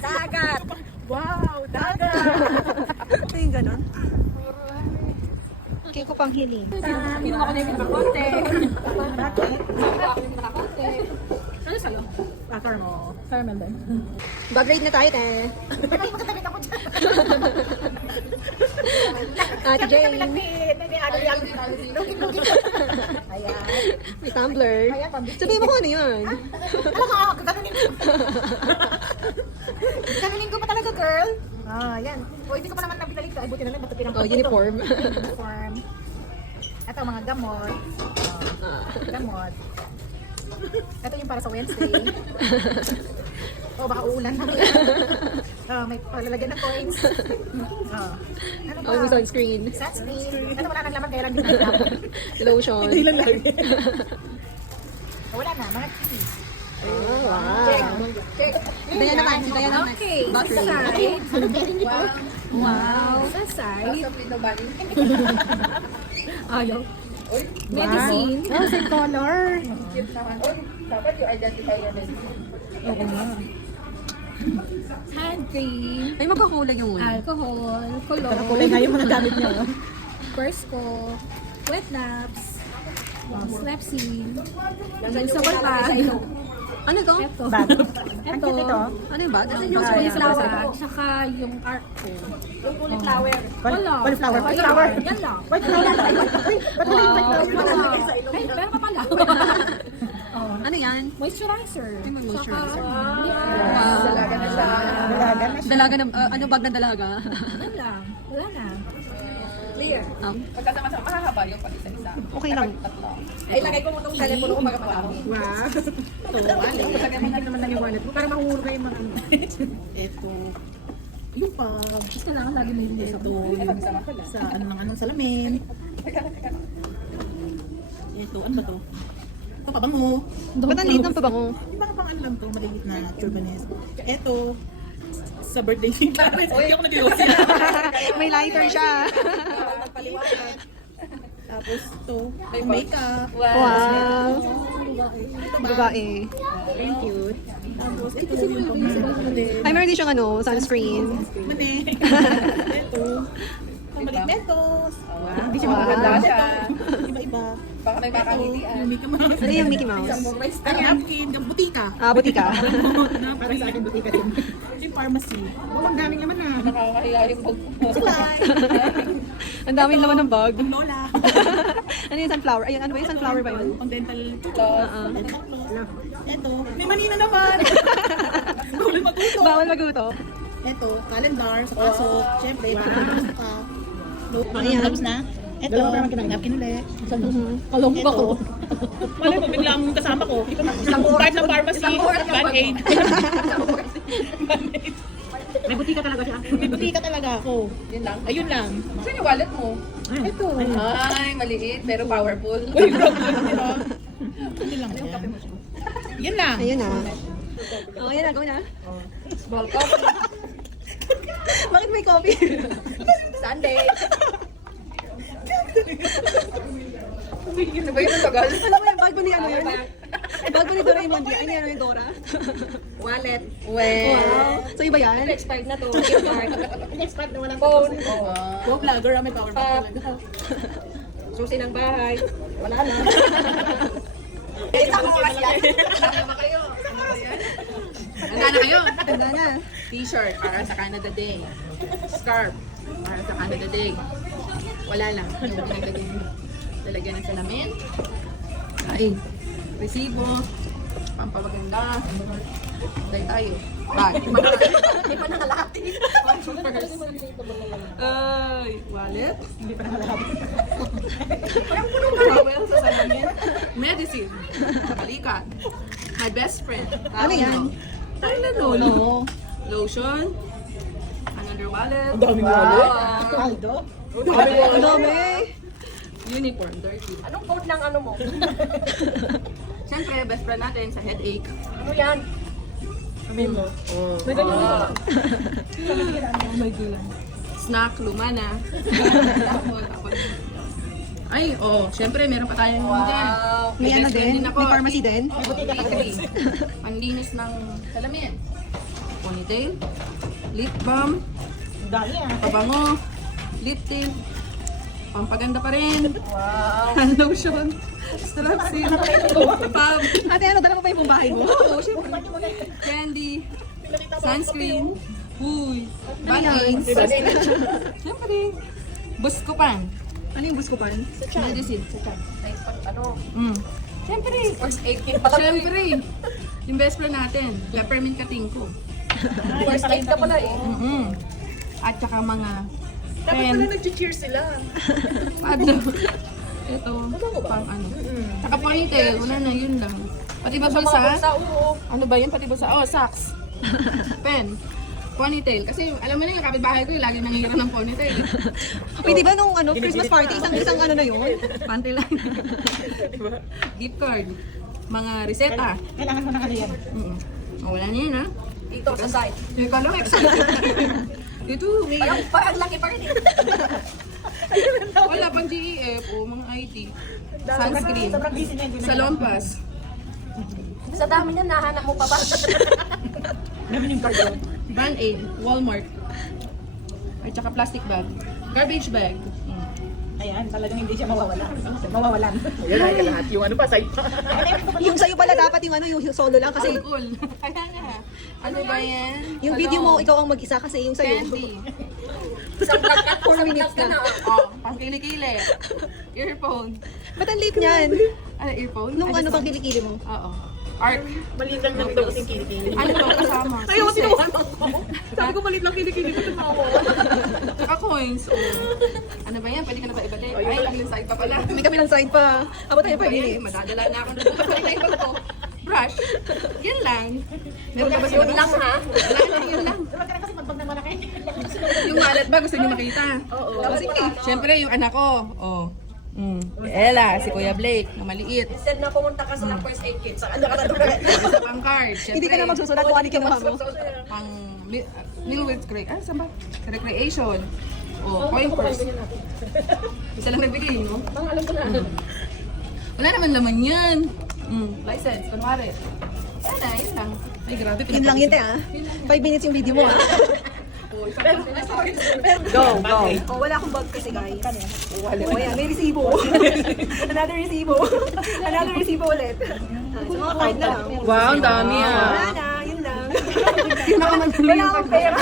Dagat! Wow, dagat! Ito yung ganon. Kaya ko pang hiling. Kinuha ko na yung konti. Ano sa'yo? Patter mo. Caramel din. Bag-raid na tayo, te. Ate Jane. Ayan. May tumbler. Sabihin mo kung ano yun. Alam mo, ganunin ko pa talaga, girl. Ah, yan. O, hindi ko pa naman napitalik ka. Ay, buti na lang, matupilang Oh, uniform. Uniform. Ito, mga gamot. Gamot. Ito yung para sa Wednesday. Oh, baka uulan na. May palalagyan ng coins. Ano ba? Oh, may sunscreen. Sunscreen. Ito wala nang laman kaya lang din naglaman. Lotion. Hindi lang lagi. Wala na, mga cheese. Oh, wow. Daya naman. Daya naman. Okay. Battery. Sa side. Wow. Sa side. Ayaw. Medicine. Oh, same color. Dapat yung identify na din. Oo nga. Hand cream. Ay, magkakulay yung ano. Alcohol. Cologne. Kulay nga yung mga gamit niya. Cresco. Wet naps. Slapsin. Reusable pad. Ano to? Ito. Bag. Ito. Ano yung bag? Yung cauliflower. Tsaka yung arc ko. Yung cauliflower. Wala. Cauliflower. Cauliflower. Yan lang. White flower. Ba't wala yung white flower? Ay, meron pa pala. Ano yan? Moisturizer. moisturizer? Dalaga na siya. Dalaga na siya. Dalaga na, ano bag ng dalaga? Yan lang. Wala na. Clear. Pagkasama-sama, mahahaba yung pag isa-isa. Okay lang. Tatlo. Ay, lagay ko mo itong telepono ko magkapalaw. Wow. Lagay mo naman lang yung wallet mo para mahuro kayo mga Ito. Yung pag. Ito lang, lagi may hindi. Ito. Sa ano ng anong salamin. Ito. Ano ba to? Ito pabango. Ba't ang liit ng pabango? Yung mga pang ano lang to, maliit na turbanes. Ito. Sa birthday ni Clarence. Hindi ako nag-iossi. May lighter siya. Nagpaliwanag. Tapos ito, may makeup. Wow. Ito ba? Babae. Very cute. Tapos ito yung pang-birthday. Ay, meron din siyang ano, sunscreen. Mani. Ito. Pambalik-mentos. Hindi siya Wow. maganda siya. Iba-iba. Baka may makangitian. Yung Mickey Mouse. Ano yung Mickey Mouse? Ang napkin, yung butika. Ah, butika. Para sa akin, butika din. Yung pharmacy. Oh, ang daming naman na. Nakakahiya yung bag mo. Ang daming laman ng bag. Yung Lola. Ano yung sunflower? Ayun, ano ba yung sunflower ba yun? Pang dental Ah, dental floss. Ito. May manina naman. Bawal maguto. Bawal maguto. Ito, calendar sa pasok. Siyempre, pagkakasok ka. Ayan. Tapos na. Ito, napkin ulit. Kalong ba ko? Malay mo, bigla ang kasama ko. Part ng pharmacy, Band-Aid. Band-Aid. May butika talaga siya. May butika talaga ako. Yun lang. Ayun lang. Saan yung wallet mo? Ito. Ay, maliit pero powerful. Uy, bro. Yun lang yan. Yun lang. Ayun na. Oh, yan na, gawin na. Small coffee. Bakit may coffee? Sunday. Ano ba yun ang tagal? Alam mo yung bag mo ni ano yun? Bag mo ni Doraemon di? Ay, ni ano yung Dora? Wallet. Wow. So, iba yan? Expired na to. Gift card. Expired na walang Phone. Go vlogger, may power bank talaga. Susi ng bahay. Wala na. Isang oras yan. Handa na kayo. Handa na. T-shirt para sa Canada Day. Scarf para sa Canada Day. Wala lang. Yung lalagyan ng salamin. Ay. Resibo. Pampamaganda. Hintay tayo. Bag. Hindi pa nakalahati. Ay. Wallet. Hindi pa nakalahap. Towel sa salamin. Medicine. Sa balikat. My best friend. Ano yan? Lolo. Lotion. Another wallet. Ang daming wallet. Aldo. Ang dami. Uniform. Dirty. Anong code ng ano mo? Siyempre, best friend natin sa headache. Ano yan? Sabihin mo. May ganyan. Snack, lumana. Ay, syempre, meron pa tayong dyan. May ano best friend din? ako. May pharmacy din? Bakery. Panlinis ng salamin. Ponytail. Lip balm. Dami ah. Pabango. Lip tint. Pampaganda pa rin. Wow. Hand lotion. Strepsil. Pub. Ate, ano, dala mo pa yung buong bahay mo? Oo, syempre. Candy. Sunscreen. Uy. Band-aids. Syempre. Buscopan. Ano yung Buscopan? Medicine. Ano? Syempre. First aid kit pala. Syempre. Yung best friend natin. Peppermint katingko. First aid ka pala eh. At saka mga Dapat pen. pala nag-cheers sila. Ano? Ito. Pang ano. Saka ponytail. Wala na, yun lang. Pati ba bulsa? Sa ulo. Ano ba yun? Pati bulsa? Socks. Pen. Ponytail. Kasi alam mo na yung kapitbahay ko, yung lagi nangyayari ng ponytail. Uy, di ba nung ano, Christmas party, isang ano na yun? Panty lang. Gift card. Mga reseta. Kailangan mo ng ano yan. Wala na yun, ha? Dito sa side. Teka lang, excited. Ito, may... Parang laki pa rin eh. Wala pang GEF o mga IT. Sunscreen. Sobrang busy na yun. Sa Lompas. Sa dami niya, nahanap mo pa ba? Dami yung card. Band-Aid. Walmart. At saka plastic bag. Garbage bag. Ayan, talagang hindi siya mawawala. Mawawalan. Yan ay lahat. Yung ano pa, side pa. Yung sa'yo pala dapat yung ano, yung solo lang kasi Cool. Kaya nga. Ano ba yan? yung video mo, ikaw ang mag-isa kasi yung sa'yo. Candy. Isang cut 4 minutes ka na. Pangkilikili. Earphone. Ba't ang late niyan? Ano, earphone? Nung ano bang kilikili mo? Oo. Arc. Maliit lang ng daw kasing kilikili. Ano to kasama? Ayaw ko Kisses. tinuwan ako. Sabi ko maliit lang kilikili ko tumawa. Saka coins. Ano ba yan? Pwede ka na sa iba din. Ay, lang side pa pala. May kami ng side pa. Aba tayo pa Ayan, minutes. madadala na ako doon. Pwede na iba ko. Brush. Yan lang. Meron ka ba Yun lang ha. Wala na, yun lang. Huwag ka na kasi magbag na malaki. Yung wallet ba gusto niyo makita? Oo. Sige. Siyempre, yung anak ko. Ella, si Kuya Blake, na maliit. Instead na pumunta ka sa ng first aid kit, saan ka na doon? Isa pang card. Hindi ka na magsusulat kung ano yung kinuha mo. Pang Millwoods Creek. Ah, saan ba? Recreation. Coin purse. Isa lang nagbigay, no? Alam ko na. Wala naman laman yan. License, kunwari. Wala na, yun lang. Ay, grabe. Yun lang yun, te ah. 5 minutes yung video mo ah. Go, go. Oh, wala akong bag kasi guys. Wala. Oh, ayan, may resibo. Another resibo. Another resibo ulit. Sa mga card na lang. Wow, ang dami Wala na, yun lang. Pinakamadali Wala yung akong pera.